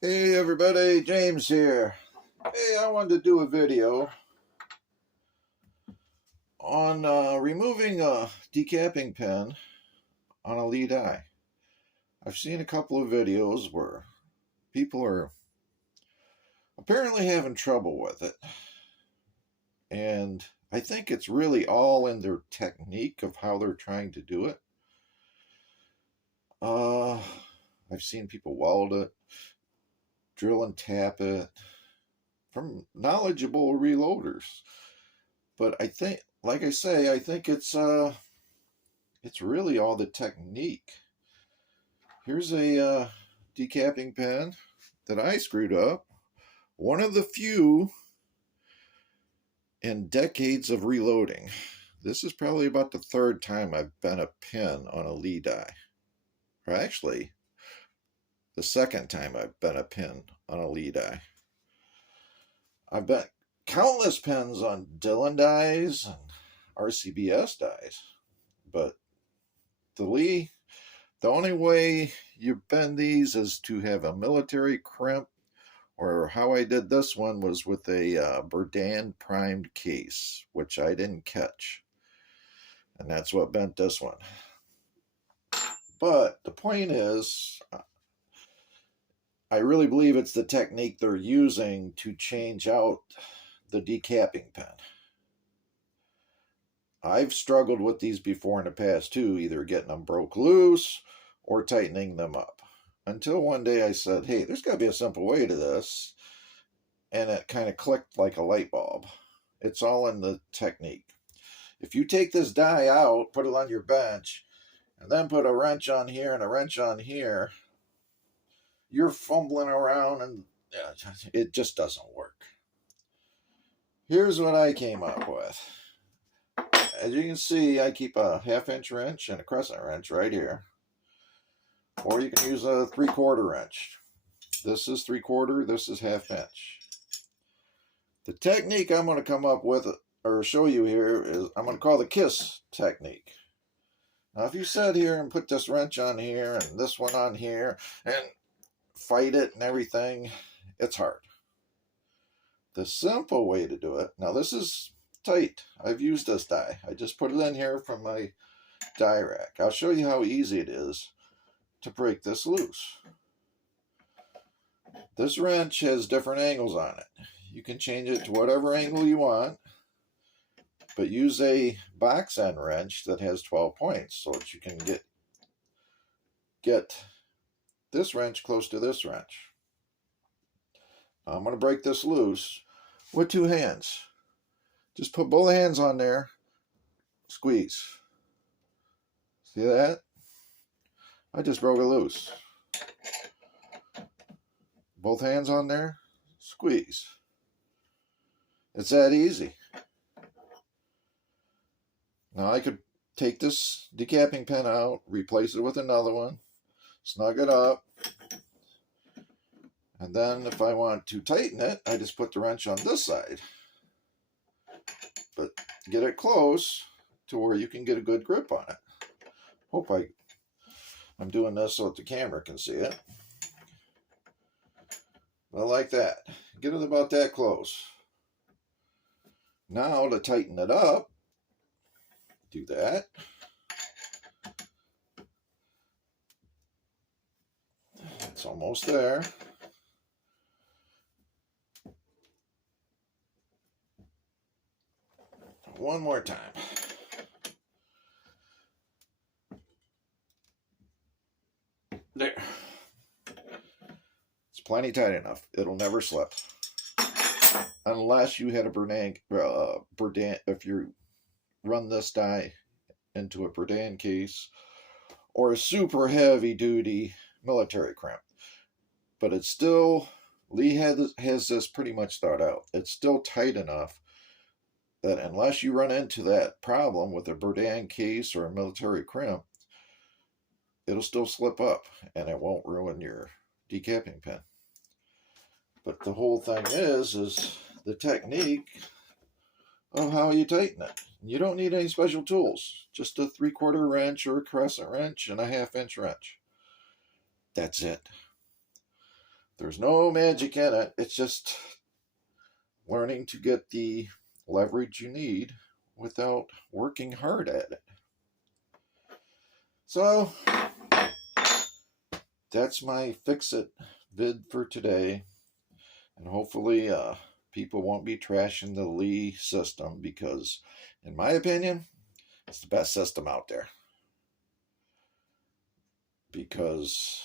Hey everybody, James here. Hey, I wanted to do a video on removing a decapping pen on a lead eye. I've seen a couple of videos where people are apparently having trouble with it, and I think it's really all in their technique of how they're trying to do it. I've seen people weld it, drill and tap it from knowledgeable reloaders. But I think, like I say, I think it's really all the technique. Here's a decapping pen that I screwed up. One of the few in decades of reloading. This is probably about the third time I've bent a pin on a lead eye. Or actually, the second time I've bent a pin on a lead eye. I've bent countless pins on Dillon dies and RCBS dies. But the only way you bend these is to have a military crimp, or how I did this one was with a Berdan primed case, which I didn't catch. And that's what bent this one. But the point is, I really believe it's the technique they're using to change out the decapping pen. I've struggled with these before in the past too, either getting them broke loose or tightening them up. Until one day I said, hey, there's got to be a simple way to this. And it kind of clicked like a light bulb. It's all in the technique. If you take this die out, put it on your bench, and then put a wrench on here and a wrench on here, you're fumbling around and it just doesn't work. Here's what I came up with. As you can see, I keep a 1/2-inch wrench and a crescent wrench right here. Or you can use a 3/4 wrench. This is 3/4, this is 1/2-inch. The technique I'm going to come up with, or show you here, is I'm going to call the KISS technique. Now, if you sit here and put this wrench on here and this one on here and fight it and everything, it's hard. The simple way to do it, now this is tight. I've used this die. I just put it in here from my die rack. I'll show you how easy it is to break this loose. This wrench has different angles on it. You can change it to whatever angle you want, but use a box end wrench that has 12 points so that you can get this wrench close to this wrench. Now I'm going to break this loose with 2 hands. Just put both hands on there, squeeze. See that? I just broke it loose. Both hands on there, squeeze. It's that easy. Now I could take this decapping pen out, replace it with another one, snug it up, and then if I want to tighten it, I just put the wrench on this side. But get it close to where you can get a good grip on it. Hope I'm doing this so that the camera can see it. But like that. Get it about that close. Now to tighten it up, do that. It's almost there. One more time. There. It's plenty tight enough. It'll never slip. Unless you had a Berdan, if you run this die into a Berdan case or a super heavy duty military crimp. But it's still, Lee has this pretty much thought out. It's still tight enough that unless you run into that problem with a Berdan case or a military crimp, it'll still slip up and it won't ruin your decapping pen. But the whole thing is the technique of how you tighten it. You don't need any special tools, just a 3/4 wrench or a crescent wrench and a 1/2-inch wrench. That's it. There's no magic in it. It's just learning to get the leverage you need without working hard at it. So that's my fix-it vid for today. And hopefully people won't be trashing the Lee system, because in my opinion, it's the best system out there. Because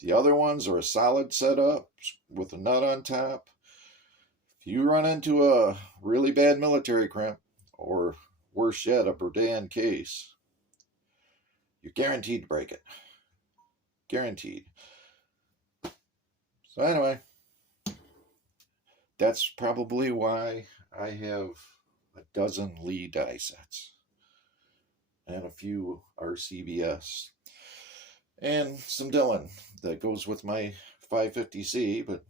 the other ones are a solid setup with a nut on top. If you run into a really bad military crimp, or worse yet, a Bourdain case, you're guaranteed to break it. Guaranteed. So anyway, that's probably why I have a dozen Lee die sets and a few RCBS and some Dillon that goes with my 550C. But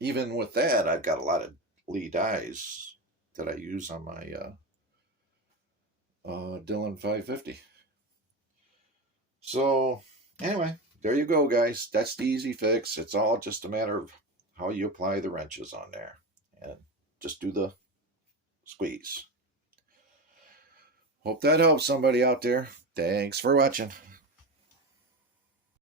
even with that, I've got a lot of Lee dies that I use on my Dillon 550. So anyway, there you go, guys. That's the easy fix. It's all just a matter of how you apply the wrenches on there, and just do the squeeze. Hope that helps somebody out there. Thanks for watching.